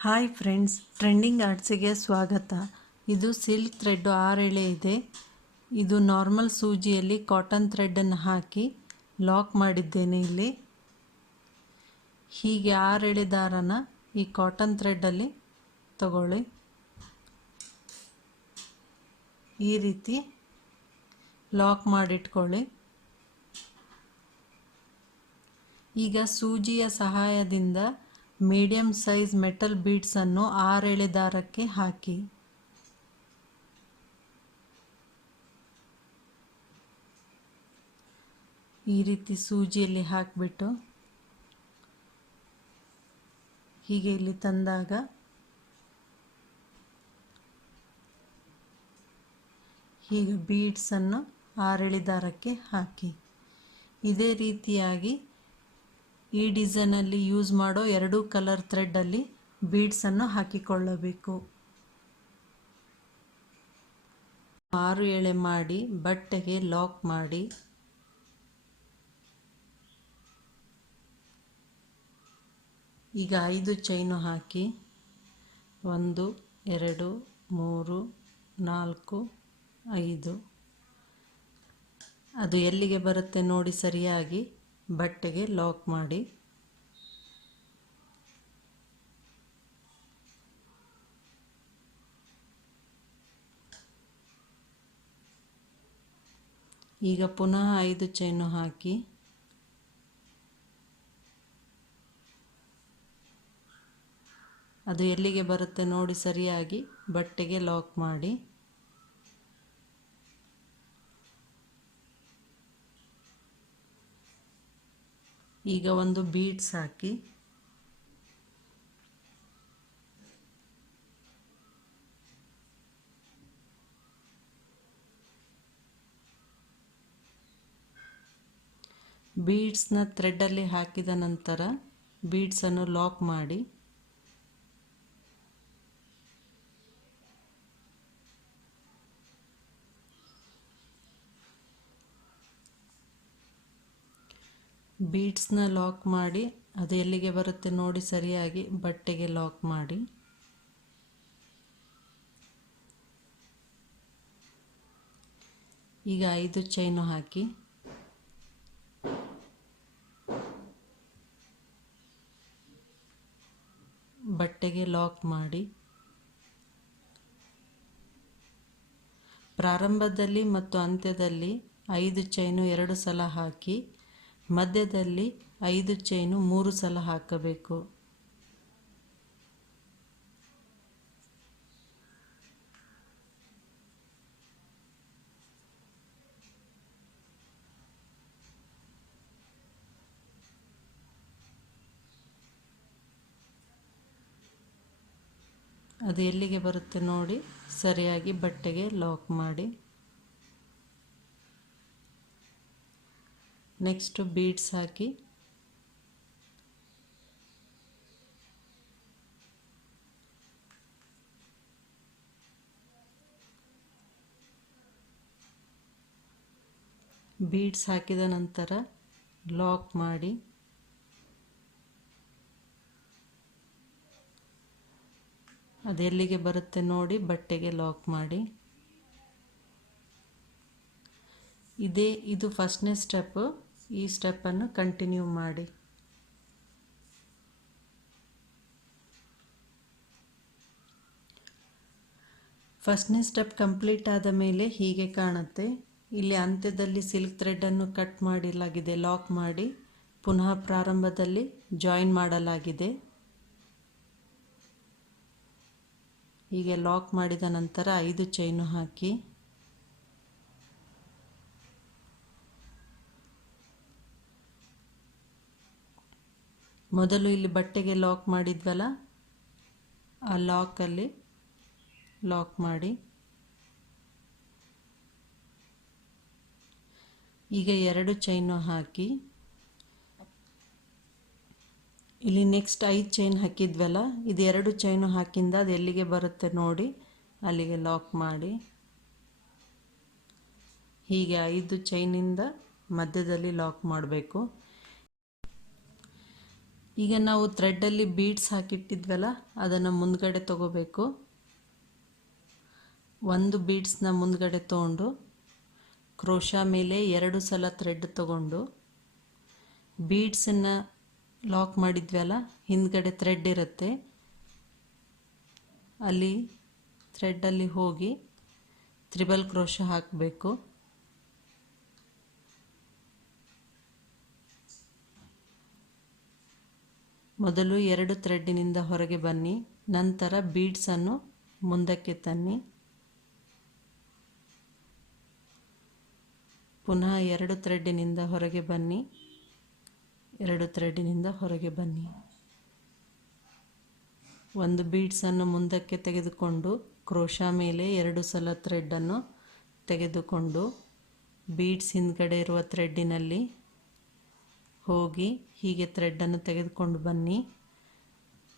Hi friends, trending ಆರ್ಟ್ಸಿಗೆ ಸ್ವಾಗತ. ಇದು silk thread 6 ಎಳೆ ಇದೆ. ಇದು ನಾರ್ಮಲ್ ಸೂಜಿಯಲ್ಲಿ ಕಾಟನ್ ಥ್ರೆಡ್ಡನ್ನು ಹಾಕಿ ಲಾಕ್ ಮಾಡಿದ್ದೇನೆ. ಇಲ್ಲಿ ಹೀಗೆ 6 ಎಳೆ ದಾರನ ಈ ಕಾಟನ್ ಥ್ರೆಡ್ಡಲ್ಲಿ ತಗೊಳ್ಳಿ. ಈ ರೀತಿ ಲಾಕ್ ಮಾಡಿಟ್ಕೊಳ್ಳಿ. ಈಗ ಸೂಜಿಯ ಸಹಾಯದಿಂದ ಮೀಡಿಯಂ ಸೈಜ್ ಮೆಟಲ್ ಬೀಡ್ಸನ್ನು 6 ಎಳೆ ದಾರಕ್ಕೆ ಹಾಕಿ. ಈ ರೀತಿ ಸೂಜಿಯಲ್ಲಿ ಹಾಕಿಬಿಟ್ಟು ಹೀಗೆ ಇಲ್ಲಿ ತಂದಾಗ ಹೀಗೆ ಬೀಡ್ಸನ್ನು 6 ಎಳೆ ದಾರಕ್ಕೆ ಹಾಕಿ. ಇದೇ ರೀತಿಯಾಗಿ ಈ ಡಿಸೈನಲ್ಲಿ ಯೂಸ್ ಮಾಡೋ 2 ಕಲರ್ ಥ್ರೆಡ್ಡಲ್ಲಿ ಬೀಡ್ಸನ್ನು ಹಾಕಿಕೊಳ್ಳಬೇಕು. 6 ಎಳೆ ಮಾಡಿ ಬಟ್ಟೆಗೆ ಲಾಕ್ ಮಾಡಿ ಈಗ 5 ಚೈನು ಹಾಕಿ 1 2 3 4 5 ಅದು ಎಲ್ಲಿಗೆ ಬರುತ್ತೆ ನೋಡಿ ಸರಿಯಾಗಿ ಬಟ್ಟೆಗೆ ಲಾಕ್ ಮಾಡಿ. ಈಗ ಪುನಃ 5 ಚೈನು ಹಾಕಿ ಅದು ಎಲ್ಲಿಗೆ ಬರುತ್ತೆ ನೋಡಿ ಸರಿಯಾಗಿ ಬಟ್ಟೆಗೆ ಲಾಕ್ ಮಾಡಿ. ಈಗ ಒಂದು ಬೀಡ್ಸ್ ಹಾಕಿ ಬೀಡ್ಸ್ನ ಥ್ರೆಡ್ಡಲ್ಲಿ ಹಾಕಿದ ನಂತರ ಬೀಡ್ಸನ್ನು ಲಾಕ್ ಮಾಡಿ. ಬೀಡ್ಸ್ನ ಲಾಕ್ ಮಾಡಿ ಅದು ಎಲ್ಲಿಗೆ ಬರುತ್ತೆ ನೋಡಿ ಸರಿಯಾಗಿ ಬಟ್ಟೆಗೆ ಲಾಕ್ ಮಾಡಿ. ಈಗ 5 ಚೈನು ಹಾಕಿ ಬಟ್ಟೆಗೆ ಲಾಕ್ ಮಾಡಿ. ಪ್ರಾರಂಭದಲ್ಲಿ ಮತ್ತು ಅಂತ್ಯದಲ್ಲಿ 5 ಚೈನು 2 ಸಲ ಹಾಕಿ ಮಧ್ಯದಲ್ಲಿ 5 ಚೈನು 3 ಸಲ ಹಾಕಬೇಕು. ಅದು ಎಲ್ಲಿಗೆ ಬರುತ್ತೆ ನೋಡಿ ಸರಿಯಾಗಿ ಬಟ್ಟೆಗೆ ಲಾಕ್ ಮಾಡಿ. ನೆಕ್ಸ್ಟ್ ಬೀಡ್ಸ್ ಹಾಕಿ ಬೀಡ್ಸ್ ಹಾಕಿದ ನಂತರ ಲಾಕ್ ಮಾಡಿ. ಅದು ಎಲ್ಲಿಗೆ ಬರುತ್ತೆ ನೋಡಿ ಬಟ್ಟೆಗೆ ಲಾಕ್ ಮಾಡಿ. ಇದು ಫಸ್ಟ್ನೇ ಸ್ಟೆಪ್. ಈ ಸ್ಟೆಪ್ಪನ್ನು ಕಂಟಿನ್ಯೂ ಮಾಡಿ. ಫಸ್ಟ್ನೇ ಸ್ಟೆಪ್ ಕಂಪ್ಲೀಟ್ ಆದ ಮೇಲೆ ಹೀಗೆ ಕಾಣುತ್ತೆ. ಇಲ್ಲಿ ಅಂತ್ಯದಲ್ಲಿ ಸಿಲ್ಕ್ ಥ್ರೆಡ್ಡನ್ನು ಕಟ್ ಮಾಡಲಾಗಿದೆ, ಲಾಕ್ ಮಾಡಿ ಪುನಃ ಪ್ರಾರಂಭದಲ್ಲಿ ಜಾಯಿನ್ ಮಾಡಲಾಗಿದೆ. ಹೀಗೆ ಲಾಕ್ ಮಾಡಿದ ನಂತರ 5 ಚೈನು ಹಾಕಿ ಮೊದಲು ಇಲ್ಲಿ ಬಟ್ಟೆಗೆ ಲಾಕ್ ಮಾಡಿದ್ವಲ್ಲ ಆ ಲಾಕಲ್ಲಿ ಲಾಕ್ ಮಾಡಿ. ಈಗ 2 ಚೈನು ಹಾಕಿ ಇಲ್ಲಿ ನೆಕ್ಸ್ಟ್ 5 ಚೈನ್ ಹಾಕಿದ್ವಲ್ಲ ಇದು 2 ಚೈನು ಹಾಕಿಂದ ಅದು ಎಲ್ಲಿಗೆ ಬರುತ್ತೆ ನೋಡಿ ಅಲ್ಲಿಗೆ ಲಾಕ್ ಮಾಡಿ. ಹೀಗೆ 5 ಚೈನಿಂದ ಮಧ್ಯದಲ್ಲಿ ಲಾಕ್ ಮಾಡಬೇಕು. ಈಗ ನಾವು ಥ್ರೆಡ್ಡಲ್ಲಿ ಬೀಡ್ಸ್ ಹಾಕಿಟ್ಟಿದ್ವಲ್ಲ ಅದನ್ನು ಮುಂದ್ಗಡೆ ತಗೋಬೇಕು. ಒಂದು ಬೀಡ್ಸ್ನ ಮುಂದ್ಗಡೆ ತೊಗೊಂಡು ಕ್ರೋಶಾ ಮೇಲೆ 2 ಸಲ ಥ್ರೆಡ್ ತಗೊಂಡು ಬೀಡ್ಸನ್ನು ಲಾಕ್ ಮಾಡಿದ್ವಲ್ಲ, ಹಿಂದ್ಗಡೆ ಥ್ರೆಡ್ ಇರುತ್ತೆ, ಅಲ್ಲಿ ಥ್ರೆಡ್ಡಲ್ಲಿ ಹೋಗಿ ತ್ರಿಬಲ್ ಕ್ರೋಶಾ ಹಾಕಬೇಕು. ಮೊದಲು 2 ಥ್ರೆಡ್ಡಿನಿಂದ ಹೊರಗೆ ಬನ್ನಿ, ನಂತರ ಬೀಡ್ಸನ್ನು ಮುಂದಕ್ಕೆ ತನ್ನಿ, ಪುನಃ 2 ಥ್ರೆಡ್ಡಿನಿಂದ ಹೊರಗೆ ಬನ್ನಿ, 2 ಥ್ರೆಡ್ಡಿನಿಂದ ಹೊರಗೆ ಬನ್ನಿ. ಒಂದು ಬೀಡ್ಸನ್ನು ಮುಂದಕ್ಕೆ ತೆಗೆದುಕೊಂಡು ಕ್ರೋಶಾ ಮೇಲೆ 2 ಸಲ ಥ್ರೆಡ್ಡನ್ನು ತೆಗೆದುಕೊಂಡು ಬೀಡ್ಸ್ ಹಿಂದ್ಗಡೆ ಇರುವ ಥ್ರೆಡ್ಡಿನಲ್ಲಿ ಹೋಗಿ ಹೀಗೆ ಥ್ರೆಡ್ಡನ್ನು ತೆಗೆದುಕೊಂಡು ಬನ್ನಿ.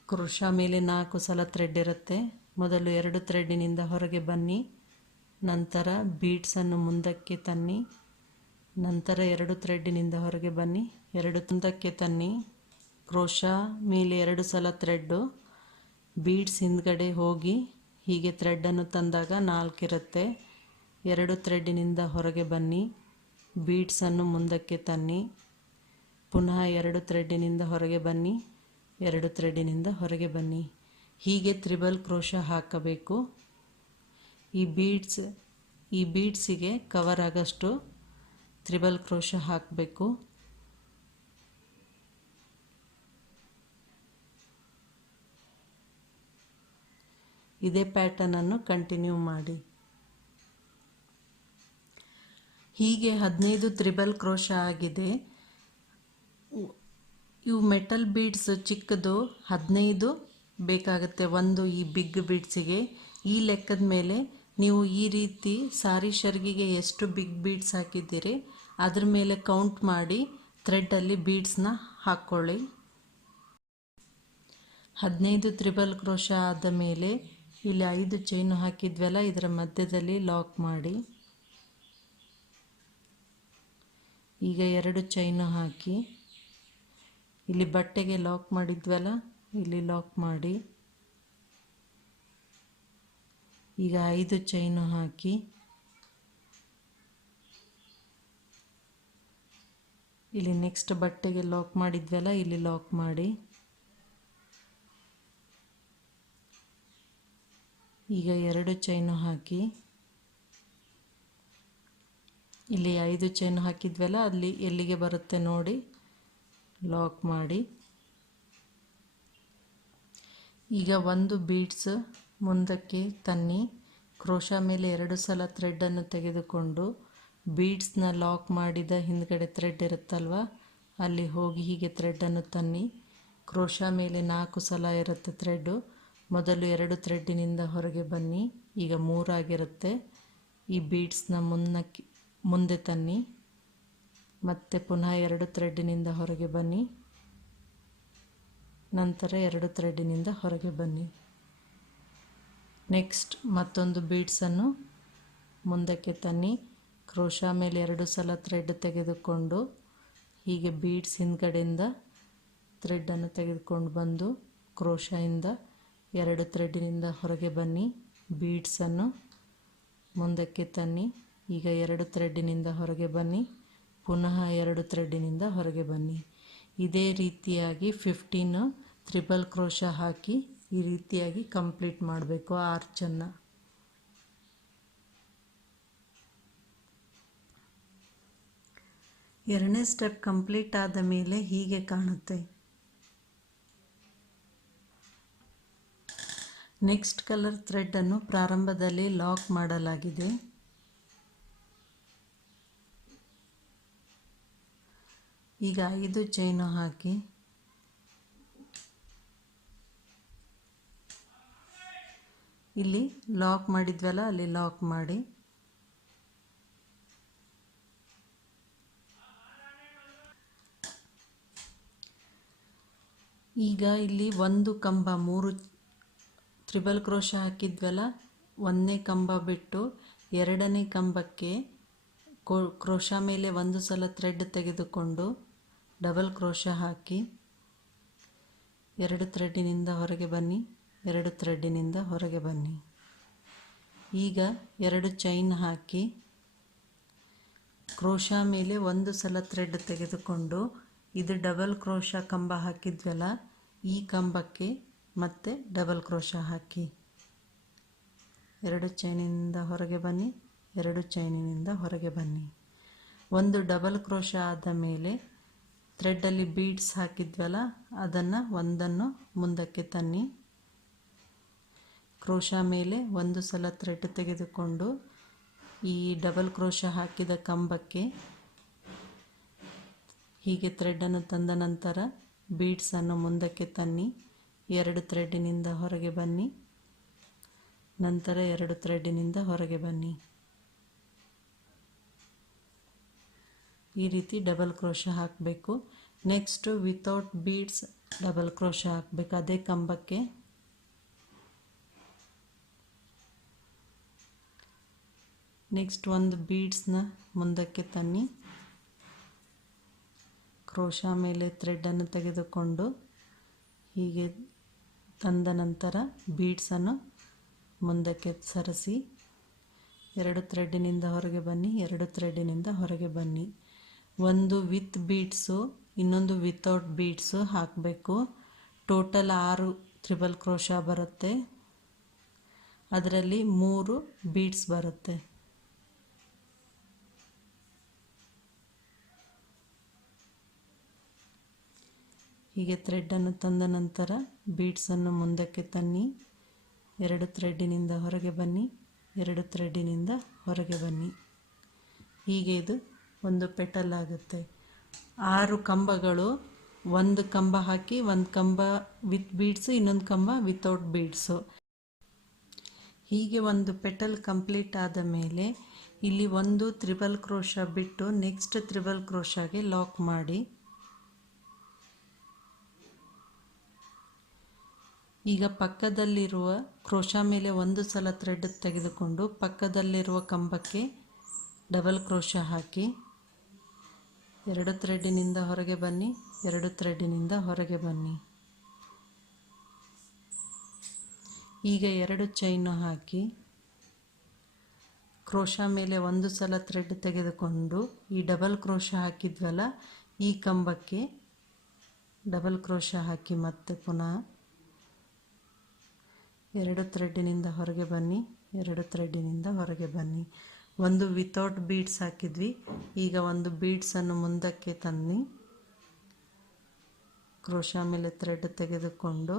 ಕ್ರೋಶಾ ಮೇಲೆ 4 ಸಲ ಥ್ರೆಡ್ ಇರುತ್ತೆ. ಮೊದಲು 2 ಥ್ರೆಡ್ಡಿನಿಂದ ಹೊರಗೆ ಬನ್ನಿ, ನಂತರ ಬೀಡ್ಸನ್ನು ಮುಂದಕ್ಕೆ ತನ್ನಿ, ನಂತರ 2 ಥ್ರೆಡ್ಡಿನಿಂದ ಹೊರಗೆ ಬನ್ನಿ, 2 ಮುಂದಕ್ಕೆ ತನ್ನಿ, ಕ್ರೋಶಾ ಮೇಲೆ 2 ಸಲ ಥ್ರೆಡ್ಡು, ಬೀಡ್ಸ್ ಹಿಂದ್ಗಡೆ ಹೋಗಿ ಹೀಗೆ ಥ್ರೆಡ್ಡನ್ನು ತಂದಾಗ 4 ಇರುತ್ತೆ. 2 ಥ್ರೆಡ್ಡಿನಿಂದ ಹೊರಗೆ ಬನ್ನಿ, ಬೀಡ್ಸನ್ನು ಮುಂದಕ್ಕೆ ತನ್ನಿ, ಪುನಃ 2 ಥ್ರೆಡ್ಡಿನಿಂದ ಹೊರಗೆ ಬನ್ನಿ, 2 ಥ್ರೆಡ್ಡಿನಿಂದ ಹೊರಗೆ ಬನ್ನಿ. ಹೀಗೆ ತ್ರಿಬಲ್ ಕ್ರೋಶಾ ಹಾಕಬೇಕು. ಈ ಬೀಡ್ಸಿಗೆ ಕವರ್ ಆಗೋಷ್ಟು ತ್ರಿಬಲ್ ಕ್ರೋಶಾ ಹಾಕಬೇಕು. ಇದೇ ಪ್ಯಾಟರ್ನನ್ನು ಕಂಟಿನ್ಯೂ ಮಾಡಿ. ಹೀಗೆ 15 ತ್ರಿಬಲ್ ಕ್ರೋಶಾ ಆಗಿದೆ. ಇವು ಮೆಟಲ್ ಬೀಡ್ಸ್ ಚಿಕ್ಕದು 15 ಬೇಕಾಗುತ್ತೆ ಒಂದು ಈ ಬಿಗ್ ಬೀಡ್ಸಿಗೆ. ಈ ಲೆಕ್ಕದ ಮೇಲೆ ನೀವು ಈ ರೀತಿ ಸಾರಿ ಶರ್ಗಿಗೆ ಎಷ್ಟು ಬಿಗ್ ಬೀಡ್ಸ್ ಹಾಕಿದ್ದೀರಿ ಅದ್ರ ಮೇಲೆ ಕೌಂಟ್ ಮಾಡಿ ಥ್ರೆಡ್ಡಲ್ಲಿ ಬೀಡ್ಸ್ನ ಹಾಕ್ಕೊಳ್ಳಿ. 15 ತ್ರಿಬಲ್ ಕ್ರೋಶಾ ಆದ ಮೇಲೆ ಇಲ್ಲಿ 5 ಚೈನು ಹಾಕಿದ್ವಲ್ಲ, ಇದರ ಮಧ್ಯದಲ್ಲಿ ಲಾಕ್ ಮಾಡಿ. ಈಗ 2 ಚೈನು ಹಾಕಿ ಇಲ್ಲಿ ಬಟ್ಟೆಗೆ ಲಾಕ್ ಮಾಡಿದ್ವಲ್ಲ, ಇಲ್ಲಿ ಲಾಕ್ ಮಾಡಿ. ಈಗ 5 ಚೈನು ಹಾಕಿ ಇಲ್ಲಿ ನೆಕ್ಸ್ಟ್ ಬಟ್ಟೆಗೆ ಲಾಕ್ ಮಾಡಿದ್ವಲ್ಲ, ಇಲ್ಲಿ ಲಾಕ್ ಮಾಡಿ. ಈಗ 2 ಚೈನು ಹಾಕಿ ಇಲ್ಲಿ 5 ಚೈನು ಹಾಕಿದ್ವಲ್ಲ, ಅಲ್ಲಿ ಎಲ್ಲಿಗೆ ಬರುತ್ತೆ ನೋಡಿ ಲಾಕ್ ಮಾಡಿ. ಈಗ ಒಂದು ಬೀಡ್ಸ್ ಮುಂದಕ್ಕೆ ತನ್ನಿ, ಕ್ರೋಶಾ ಮೇಲೆ 2 ಸಲ ಥ್ರೆಡ್ಡನ್ನು ತೆಗೆದುಕೊಂಡು ಬೀಡ್ಸ್ನ ಲಾಕ್ ಮಾಡಿದ ಹಿಂದ್ಗಡೆ ಥ್ರೆಡ್ ಇರುತ್ತಲ್ವ, ಅಲ್ಲಿ ಹೋಗಿ ಹೀಗೆ ಥ್ರೆಡ್ಡನ್ನು ತನ್ನಿ. ಕ್ರೋಶಾ ಮೇಲೆ 4 ಸಲ ಇರುತ್ತೆ ಥ್ರೆಡ್ಡು. ಮೊದಲು 2 ಥ್ರೆಡ್ಡಿನಿಂದ ಹೊರಗೆ ಬನ್ನಿ. ಈಗ 3 ಆಗಿರುತ್ತೆ. ಈ ಬೀಡ್ಸ್ನ ಮುಂದೆ ತನ್ನಿ, ಮತ್ತೆ ಪುನಃ 2 ಥ್ರೆಡ್ಡಿನಿಂದ ಹೊರಗೆ ಬನ್ನಿ, ನಂತರ 2 ಥ್ರೆಡ್ಡಿನಿಂದ ಹೊರಗೆ ಬನ್ನಿ. ನೆಕ್ಸ್ಟ್ ಮತ್ತೊಂದು ಬೀಡ್ಸನ್ನು ಮುಂದಕ್ಕೆ ತನ್ನಿ, ಕ್ರೋಶಾ ಮೇಲೆ 2 ಸಲ ಥ್ರೆಡ್ ತೆಗೆದುಕೊಂಡು ಹೀಗೆ ಬೀಡ್ಸ್ ಹಿಂದ್ಗಡೆಯಿಂದ ಥ್ರೆಡ್ಡನ್ನು ತೆಗೆದುಕೊಂಡು ಬಂದು ಕ್ರೋಶಾಯಿಂದ 2 ಥ್ರೆಡ್ಡಿನಿಂದ ಹೊರಗೆ ಬನ್ನಿ, ಬೀಡ್ಸನ್ನು ಮುಂದಕ್ಕೆ ತನ್ನಿ. ಈಗ 2 ಥ್ರೆಡ್ಡಿನಿಂದ ಹೊರಗೆ ಬನ್ನಿ, ಪುನಃ 2 ಥ್ರೆಡ್ಡಿನಿಂದ ಹೊರಗೆ ಬನ್ನಿ. ಇದೇ ರೀತಿಯಾಗಿ 15 ತ್ರಿಬಲ್ ಕ್ರೋಶಾ ಹಾಕಿ ಈ ರೀತಿಯಾಗಿ ಕಂಪ್ಲೀಟ್ ಮಾಡಬೇಕು ಆರ್ಚನ್ನು. ಎರಡನೇ ಸ್ಟೆಪ್ ಕಂಪ್ಲೀಟ್ ಆದ ಮೇಲೆ ಹೀಗೆ ಕಾಣುತ್ತೆ. ನೆಕ್ಸ್ಟ್ ಕಲರ್ ಥ್ರೆಡ್ಡನ್ನು ಪ್ರಾರಂಭದಲ್ಲಿ ಲಾಕ್ ಮಾಡಲಾಗಿದೆ. ಈಗ 5 ಚೈನು ಹಾಕಿ ಇಲ್ಲಿ ಲಾಕ್ ಮಾಡಿದ್ವಲ್ಲ, ಅಲ್ಲಿ ಲಾಕ್ ಮಾಡಿ. ಈಗ ಇಲ್ಲಿ ಒಂದು ಕಂಬ 3 ತ್ರಿಬಲ್ ಕ್ರೋಶಾ ಹಾಕಿದ್ವಲ್ಲ, ಒಂದನೇ ಕಂಬ ಬಿಟ್ಟು ಎರಡನೇ ಕಂಬಕ್ಕೆ ಕ್ರೋಶಾ ಮೇಲೆ 1 ಸಲ ಥ್ರೆಡ್ ತೆಗೆದುಕೊಂಡು ಡಬಲ್ ಕ್ರೋಶಾ ಹಾಕಿ 2 ಥ್ರೆಡ್ಡಿನಿಂದ ಹೊರಗೆ ಬನ್ನಿ, 2 ಥ್ರೆಡ್ಡಿನಿಂದ ಹೊರಗೆ ಬನ್ನಿ. ಈಗ 2 ಚೈನ್ ಹಾಕಿ ಕ್ರೋಶಾ ಮೇಲೆ ಒಂದು ಸಲ ಥ್ರೆಡ್ ತೆಗೆದುಕೊಂಡು ಇದು ಡಬಲ್ ಕ್ರೋಶಾ ಕಂಬ ಹಾಕಿದ್ವಲ್ಲ, ಈ ಕಂಬಕ್ಕೆ ಮತ್ತೆ ಡಬಲ್ ಕ್ರೋಶಾ ಹಾಕಿ 2 ಚೈನಿನಿಂದ ಹೊರಗೆ ಬನ್ನಿ, 2 ಚೈನಿನಿಂದ ಹೊರಗೆ ಬನ್ನಿ. ಒಂದು ಡಬಲ್ ಕ್ರೋಶಾ ಆದ ಮೇಲೆ ಥ್ರೆಡ್ಡಲ್ಲಿ ಬೀಡ್ಸ್ ಹಾಕಿದ್ವಲ್ಲ, ಅದನ್ನು ಒಂದನ್ನು ಮುಂದಕ್ಕೆ ತನ್ನಿ. ಕ್ರೋಶಾ ಮೇಲೆ ಒಂದು ಸಲ ಥ್ರೆಡ್ ತೆಗೆದುಕೊಂಡು ಈ ಡಬಲ್ ಕ್ರೋಶಾ ಹಾಕಿದ ಕಂಬಕ್ಕೆ ಹೀಗೆ ಥ್ರೆಡ್ಡನ್ನು ತಂದ ನಂತರ ಬೀಡ್ಸನ್ನು ಮುಂದಕ್ಕೆ ತನ್ನಿ. 2 ಥ್ರೆಡ್ಡಿನಿಂದ ಹೊರಗೆ ಬನ್ನಿ, ನಂತರ 2 ಥ್ರೆಡ್ಡಿನಿಂದ ಹೊರಗೆ ಬನ್ನಿ. ಈ ರೀತಿ ಡಬಲ್ ಕ್ರೋಶಾ ಹಾಕಬೇಕು. Next without beads double crochet ಹಾಕಬೇಕು ಅದೇ ಕಂಬಕ್ಕೆ. ನೆಕ್ಸ್ಟ್ ಒಂದು ಬೀಡ್ಸ್ನ ಮುಂದಕ್ಕೆ ತನ್ನಿ. ಕ್ರೋಶಾ ಮೇಲೆ ಥ್ರೆಡ್ಡನ್ನು ತೆಗೆದುಕೊಂಡು ಹೀಗೆ ತಂದ ನಂತರ ಬೀಡ್ಸನ್ನು ಮುಂದಕ್ಕೆ ಸರಿಸಿ 2 ಥ್ರೆಡ್ಡಿನಿಂದ ಹೊರಗೆ ಬನ್ನಿ, 2 ಥ್ರೆಡ್ಡಿನಿಂದ ಹೊರಗೆ ಬನ್ನಿ. ಒಂದು ವಿತ್ ಬೀಡ್ಸು, ಇನ್ನೊಂದು ವಿತೌಟ್ ಬೀಡ್ಸು ಹಾಕಬೇಕು. ಟೋಟಲ್ 6 ತ್ರಿಬಲ್ ಕ್ರೋಶಾ ಬರುತ್ತೆ, ಅದರಲ್ಲಿ 3 ಬೀಡ್ಸ್ ಬರುತ್ತೆ. ಹೀಗೆ ಥ್ರೆಡ್ಡನ್ನು ತಂದ ನಂತರ ಬೀಡ್ಸನ್ನು ಮುಂದಕ್ಕೆ ತನ್ನಿ. 2 ಥ್ರೆಡ್ಡಿನಿಂದ ಹೊರಗೆ ಬನ್ನಿ, 2 ಥ್ರೆಡ್ಡಿನಿಂದ ಹೊರಗೆ ಬನ್ನಿ. ಹೀಗೆ ಇದು ಒಂದು ಪೆಟಲ್ ಆಗುತ್ತೆ. 6 ಕಂಬಗಳು, ಒಂದು ಕಂಬ ಹಾಕಿ ಒಂದು ಕಂಬ ವಿತ್ ಬೀಡ್ಸು, ಇನ್ನೊಂದು ಕಂಬ ವಿತೌಟ್ ಬೀಡ್ಸು. ಹೀಗೆ ಒಂದು ಪೆಟಲ್ ಕಂಪ್ಲೀಟ್ ಆದ ಮೇಲೆ ಇಲ್ಲಿ ಒಂದು ತ್ರಿಬಲ್ ಕ್ರೋಶಾ ಬಿಟ್ಟು ನೆಕ್ಸ್ಟ್ ತ್ರಿಬಲ್ ಕ್ರೋಶಾಗೆ ಲಾಕ್ ಮಾಡಿ. ಈಗ ಪಕ್ಕದಲ್ಲಿರುವ ಕ್ರೋಶಾ ಮೇಲೆ ಒಂದು ಸಲ ಥ್ರೆಡ್ ತೆಗೆದುಕೊಂಡು ಪಕ್ಕದಲ್ಲಿರುವ ಕಂಬಕ್ಕೆ ಡಬಲ್ ಕ್ರೋಶಾ ಹಾಕಿ 2 ಥ್ರೆಡ್ಡಿನಿಂದ ಹೊರಗೆ ಬನ್ನಿ, 2 ಥ್ರೆಡ್ಡಿನಿಂದ ಹೊರಗೆ ಬನ್ನಿ. ಈಗ 2 ಚೈನು ಹಾಕಿ ಕ್ರೋಶಾ ಮೇಲೆ ಒಂದು ಸಲ ಥ್ರೆಡ್ ತೆಗೆದುಕೊಂಡು ಈ ಡಬಲ್ ಕ್ರೋಶಾ ಹಾಕಿದ್ವಲ್ಲ, ಈ ಕಂಬಕ್ಕೆ ಡಬಲ್ ಕ್ರೋಶಾ ಹಾಕಿ ಮತ್ತೆ ಪುನಃ 2 ಥ್ರೆಡ್ಡಿನಿಂದ ಹೊರಗೆ ಬನ್ನಿ, 2 ಥ್ರೆಡ್ಡಿನಿಂದ ಹೊರಗೆ ಬನ್ನಿ. ಒಂದು ವಿತೌಟ್ ಬೀಡ್ಸ್ ಹಾಕಿದ್ವಿ, ಈಗ ಒಂದು ಬೀಡ್ಸನ್ನು ಮುಂದಕ್ಕೆ ತನ್ನಿ. ಕ್ರೋಶಾ ಮೇಲೆ ಥ್ರೆಡ್ ತೆಗೆದುಕೊಂಡು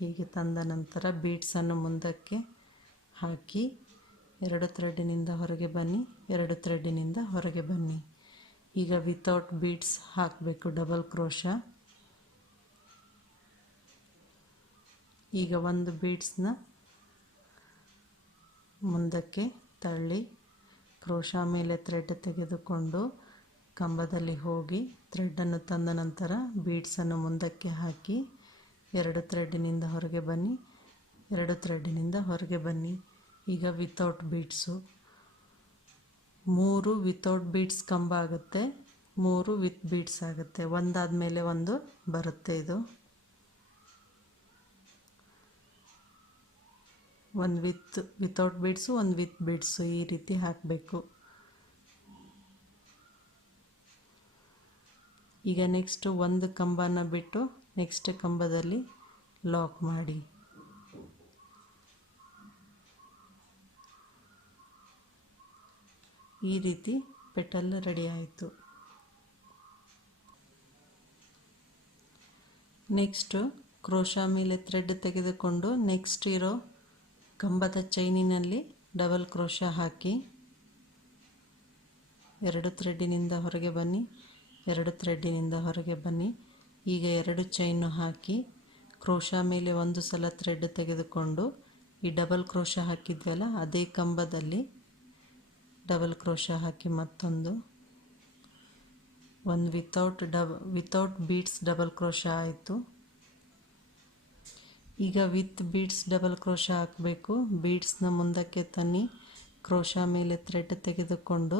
ಹೀಗೆ ತಂದ ನಂತರ ಬೀಡ್ಸನ್ನು ಮುಂದಕ್ಕೆ ಹಾಕಿ 2 ಥ್ರೆಡ್ಡಿನಿಂದ ಹೊರಗೆ ಬನ್ನಿ, 2 ಥ್ರೆಡ್ಡಿನಿಂದ ಹೊರಗೆ ಬನ್ನಿ. ಈಗ ವಿತೌಟ್ ಬೀಡ್ಸ್ ಹಾಕಬೇಕು ಡಬಲ್ ಕ್ರೋಶಾ. ಈಗ ಒಂದು ಬೀಡ್ಸ್ನ ಮುಂದಕ್ಕೆ ತಳ್ಳಿ ಕ್ರೋಶಾ ಮೇಲೆ ಥ್ರೆಡ್ ತೆಗೆದುಕೊಂಡು ಕಂಬದಲ್ಲಿ ಹೋಗಿ ಥ್ರೆಡ್ಡನ್ನು ತಂದ ನಂತರ ಬೀಡ್ಸನ್ನು ಮುಂದಕ್ಕೆ ಹಾಕಿ 2 ಥ್ರೆಡ್ಡಿನಿಂದ ಹೊರಗೆ ಬನ್ನಿ, 2 ಥ್ರೆಡ್ಡಿನಿಂದ ಹೊರಗೆ ಬನ್ನಿ. ಈಗ ವಿತೌಟ್ ಬೀಡ್ಸು 3 ವಿತೌಟ್ ಬೀಡ್ಸ್ ಕಂಬ ಆಗುತ್ತೆ, 3 ವಿತ್ ಬೀಡ್ಸ್ ಆಗುತ್ತೆ. ಒಂದಾದ ಮೇಲೆ ಒಂದು ಬರುತ್ತೆ. ಇದು ಒಂದು ವಿತೌಟ್ ಬೀಡ್ಸು, ಒಂದು ವಿತ್ ಬೀಡ್ಸು, ಈ ರೀತಿ ಹಾಕಬೇಕು. ಈಗ ನೆಕ್ಸ್ಟು ಒಂದು ಕಂಬನ ಬಿಟ್ಟು ನೆಕ್ಸ್ಟ್ ಕಂಬದಲ್ಲಿ ಲಾಕ್ ಮಾಡಿ. ಈ ರೀತಿ ಪೆಟಲ್ ರೆಡಿ ಆಯಿತು. ನೆಕ್ಸ್ಟು ಕ್ರೋಶಾ ಮೇಲೆ ಥ್ರೆಡ್ ತೆಗೆದುಕೊಂಡು ನೆಕ್ಸ್ಟ್ ಇರೋ ಕಂಬದ ಚೈನಿನಲ್ಲಿ ಡಬಲ್ ಕ್ರೋಶಾ ಹಾಕಿ 2 ಥ್ರೆಡ್ಡಿನಿಂದ ಹೊರಗೆ ಬನ್ನಿ, 2 ಥ್ರೆಡ್ಡಿನಿಂದ ಹೊರಗೆ ಬನ್ನಿ. ಈಗ 2 ಚೈನು ಹಾಕಿ ಕ್ರೋಶಾ ಮೇಲೆ ಒಂದು ಸಲ ಥ್ರೆಡ್ ತೆಗೆದುಕೊಂಡು ಈ ಡಬಲ್ ಕ್ರೋಶಾ ಹಾಕಿದ್ವಲ್ಲ ಅದೇ ಕಂಬದಲ್ಲಿ ಡಬಲ್ ಕ್ರೋಶಾ ಹಾಕಿ ಮತ್ತೊಂದು ವಿತೌಟ್ ಬೀಡ್ಸ್ ಡಬಲ್ ಕ್ರೋಶಾ ಆಯಿತು. ಈಗ ವಿತ್ ಬೀಡ್ಸ್ ಡಬಲ್ ಕ್ರೋಶಾ ಹಾಕಬೇಕು. ಬೀಡ್ಸ್ನ ಮುಂದಕ್ಕೆ ತನ್ನಿ, ಕ್ರೋಶಾ ಮೇಲೆ ಥ್ರೆಡ್ ತೆಗೆದುಕೊಂಡು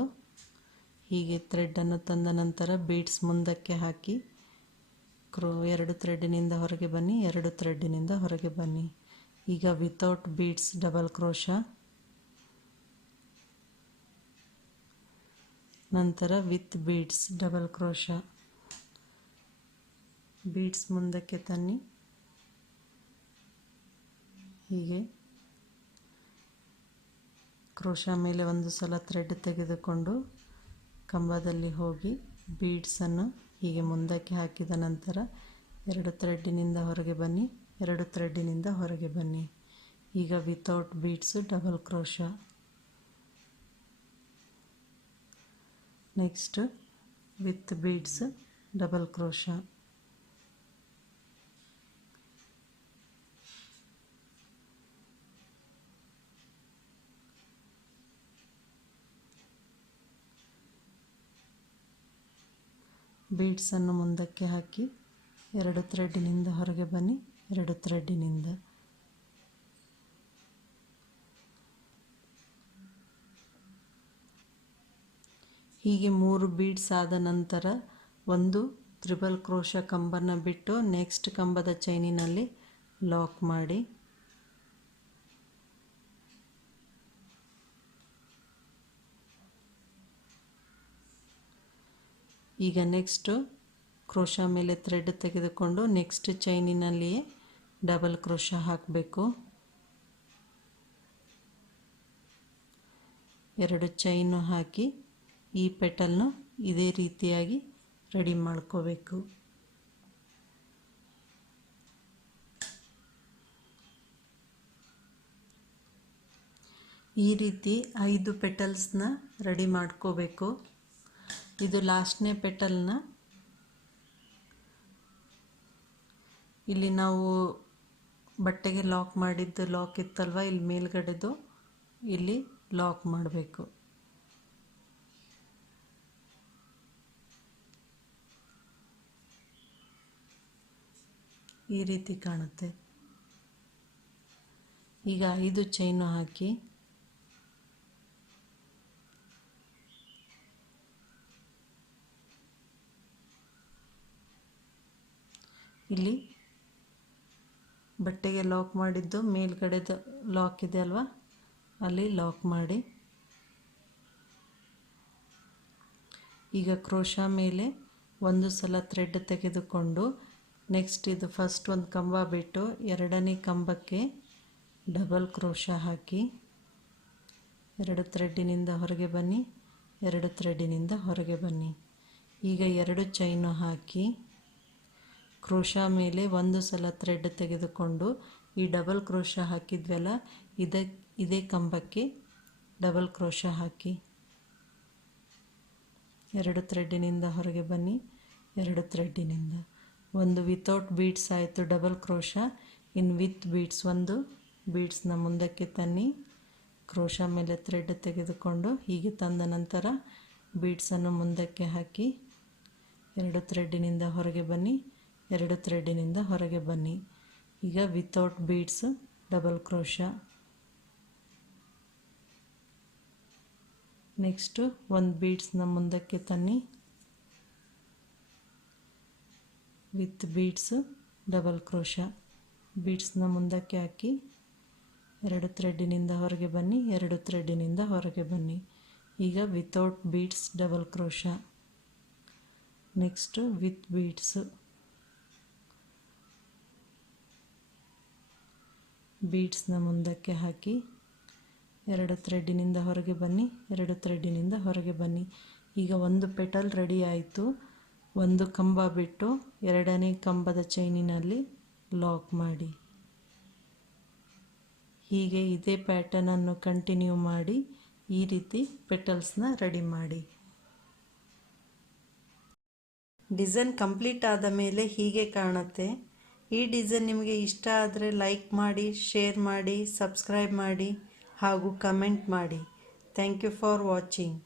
ಹೀಗೆ ಥ್ರೆಡ್ಡನ್ನು ತಂದ ನಂತರ ಬೀಡ್ಸ್ ಮುಂದಕ್ಕೆ ಹಾಕಿ ಎರಡು ಥ್ರೆಡ್ಡಿನಿಂದ ಹೊರಗೆ ಬನ್ನಿ, ಎರಡು ಥ್ರೆಡ್ಡಿನಿಂದ ಹೊರಗೆ ಬನ್ನಿ. ಈಗ ವಿತೌಟ್ ಬೀಡ್ಸ್ ಡಬಲ್ ಕ್ರೋಶಾ, ನಂತರ with beads double crochet. Beads ಮುಂದಕ್ಕೆ ತನ್ನಿ, ಹೀಗೆ ಕ್ರೋಶಾ ಮೇಲೆ ಒಂದು ಸಲ ಥ್ರೆಡ್ ತೆಗೆದುಕೊಂಡು ಕಂಬದಲ್ಲಿ ಹೋಗಿ ಬೀಡ್ಸನ್ನು ಹೀಗೆ ಮುಂದಕ್ಕೆ ಹಾಕಿದ ನಂತರ ಎರಡು ಥ್ರೆಡ್ಡಿನಿಂದ ಹೊರಗೆ ಬನ್ನಿ, ಎರಡು ಥ್ರೆಡ್ಡಿನಿಂದ ಹೊರಗೆ ಬನ್ನಿ. ಈಗ without beads double crochet. Next with beads double crochet. ಬೀಡ್ಸನ್ನು ಮುಂದಕ್ಕೆ ಹಾಕಿ ಎರಡು ಥ್ರೆಡ್ಡಿನಿಂದ ಹೊರಗೆ ಬನ್ನಿ, ಎರಡು ಥ್ರೆಡ್ಡಿನಿಂದ. ಹೀಗೆ 3 ಬೀಡ್ಸ್ ಆದ ನಂತರ ಒಂದು ತ್ರಿಬಲ್ ಕ್ರೋಶಾ ಕಂಬನ ಬಿಟ್ಟು ನೆಕ್ಸ್ಟ್ ಕಂಬದ ಚೈನಿನಲ್ಲಿ ಲಾಕ್ ಮಾಡಿ. ಈಗ ನೆಕ್ಸ್ಟು ಕ್ರೋಶಾ ಮೇಲೆ ಥ್ರೆಡ್ ತೆಗೆದುಕೊಂಡು ನೆಕ್ಸ್ಟ್ ಚೈನಿನಲ್ಲಿಯೇ ಡಬಲ್ ಕ್ರೋಶಾ ಹಾಕಬೇಕು. ಎರಡು ಚೈನು ಹಾಕಿ ಈ ಪೆಟಲ್ನು ಇದೇ ರೀತಿಯಾಗಿ ರೆಡಿ ಮಾಡ್ಕೋಬೇಕು. ಈ ರೀತಿ 5 ಪೆಟಲ್ಸ್ನ ರೆಡಿ ಮಾಡ್ಕೋಬೇಕು. ಇದು ಲಾಸ್ಟ್ನೇ ಪೆಟಲ್ನ ಇಲ್ಲಿ ನಾವು ಬಟ್ಟೆಗೆ ಲಾಕ್ ಮಾಡಿದ್ದು ಲಾಕ್ ಇತ್ತಲ್ವ, ಇಲ್ಲಿ ಮೇಲ್ಗಡೆದು ಇಲ್ಲಿ ಲಾಕ್ ಮಾಡಬೇಕು. ಈ ರೀತಿ ಕಾಣುತ್ತೆ. ಈಗ 5 ಚೈನು ಹಾಕಿ ಇಲ್ಲಿ ಬಟ್ಟೆಗೆ ಲಾಕ್ ಮಾಡಿದ್ದು ಮೇಲ್ಗಡೆದು ಲಾಕ್ ಇದೆ ಅಲ್ವಾ, ಅಲ್ಲಿ ಲಾಕ್ ಮಾಡಿ. ಈಗ ಕ್ರೋಶಾ ಮೇಲೆ ಒಂದು ಸಲ ಥ್ರೆಡ್ ತೆಗೆದುಕೊಂಡು ನೆಕ್ಸ್ಟ್ ಇದು ಫಸ್ಟ್ ಒಂದು ಕಂಬ ಬಿಟ್ಟು ಎರಡನೇ ಕಂಬಕ್ಕೆ ಡಬಲ್ ಕ್ರೋಶಾ ಹಾಕಿ ಎರಡು ಥ್ರೆಡ್ಡಿನಿಂದ ಹೊರಗೆ ಬನ್ನಿ, ಎರಡು ಥ್ರೆಡ್ಡಿನಿಂದ ಹೊರಗೆ ಬನ್ನಿ. ಈಗ ಎರಡು ಚೈನು ಹಾಕಿ ಕ್ರೋಶಾ ಮೇಲೆ ಒಂದು ಸಲ ಥ್ರೆಡ್ ತೆಗೆದುಕೊಂಡು ಈ ಡಬಲ್ ಕ್ರೋಶಾ ಹಾಕಿದ್ವಲ್ಲ ಇದೇ ಕಂಬಕ್ಕೆ ಡಬಲ್ ಕ್ರೋಶಾ ಹಾಕಿ ಎರಡು ಥ್ರೆಡ್ಡಿನಿಂದ ಹೊರಗೆ ಬನ್ನಿ, ಎರಡು ಥ್ರೆಡ್ಡಿನಿಂದ. ಒಂದು ವಿತೌಟ್ ಬೀಡ್ಸ್ ಆಯಿತು double crochet. In with beads ಒಂದು ಬೀಡ್ಸ್ನ ಮುಂದಕ್ಕೆ ತನ್ನಿ, ಕ್ರೋಶಾ ಮೇಲೆ ಥ್ರೆಡ್ ತೆಗೆದುಕೊಂಡು ಹೀಗೆ ತಂದ ನಂತರ ಬೀಡ್ಸನ್ನು ಮುಂದಕ್ಕೆ ಹಾಕಿ ಎರಡು ಥ್ರೆಡ್ಡಿನಿಂದ ಹೊರಗೆ ಬನ್ನಿ, ಎರಡು ಥ್ರೆಡ್ಡಿನಿಂದ ಹೊರಗೆ ಬನ್ನಿ. ಈಗ without beads double crochet. Next ಒಂದು ಬೀಡ್ಸ್ನ ಮುಂದಕ್ಕೆ ತನ್ನಿ, ವಿತ್ ಬೀಡ್ಸ್ ಡಬಲ್ ಕ್ರೋಶಾ. ಬೀಡ್ಸ್ನ ಮುಂದಕ್ಕೆ ಹಾಕಿ ಎರಡು ಥ್ರೆಡ್ಡಿನಿಂದ ಹೊರಗೆ ಬನ್ನಿ, ಎರಡು ಥ್ರೆಡ್ಡಿನಿಂದ ಹೊರಗೆ ಬನ್ನಿ. ಈಗ without beads double crochet. Next with beads, ಬೀಡ್ಸ್ನ ಮುಂದಕ್ಕೆ ಹಾಕಿ ಎರಡು ಥ್ರೆಡ್ಡಿನಿಂದ ಹೊರಗೆ ಬನ್ನಿ, ಎರಡು ಥ್ರೆಡ್ಡಿನಿಂದ ಹೊರಗೆ ಬನ್ನಿ. ಈಗ ಒಂದು ಪೆಟಲ್ ರೆಡಿ ಆಯಿತು. ಒಂದು ಕಂಬ ಬಿಟ್ಟು ಎರಡನೇ ಕಂಬದ ಚೈನಿನಲ್ಲಿ ಲಾಕ್ ಮಾಡಿ. ಹೀಗೆ ಇದೇ ಪ್ಯಾಟರ್ನನ್ನು ಕಂಟಿನ್ಯೂ ಮಾಡಿ ಈ ರೀತಿ ಪೆಟಲ್ಸ್ನ ರೆಡಿ ಮಾಡಿ. ಡಿಸೈನ್ ಕಂಪ್ಲೀಟ್ ಆದ ಮೇಲೆ ಹೀಗೆ ಕಾಣುತ್ತೆ. ಈ ಡಿಸೈನ್ ನಿಮಗೆ ಇಷ್ಟ ಆದರೆ ಲೈಕ್ ಮಾಡಿ, ಶೇರ್ ಮಾಡಿ, ಸಬ್ಸ್ಕ್ರೈಬ್ ಮಾಡಿ ಹಾಗೂ ಕಮೆಂಟ್ ಮಾಡಿ. Thank you for watching.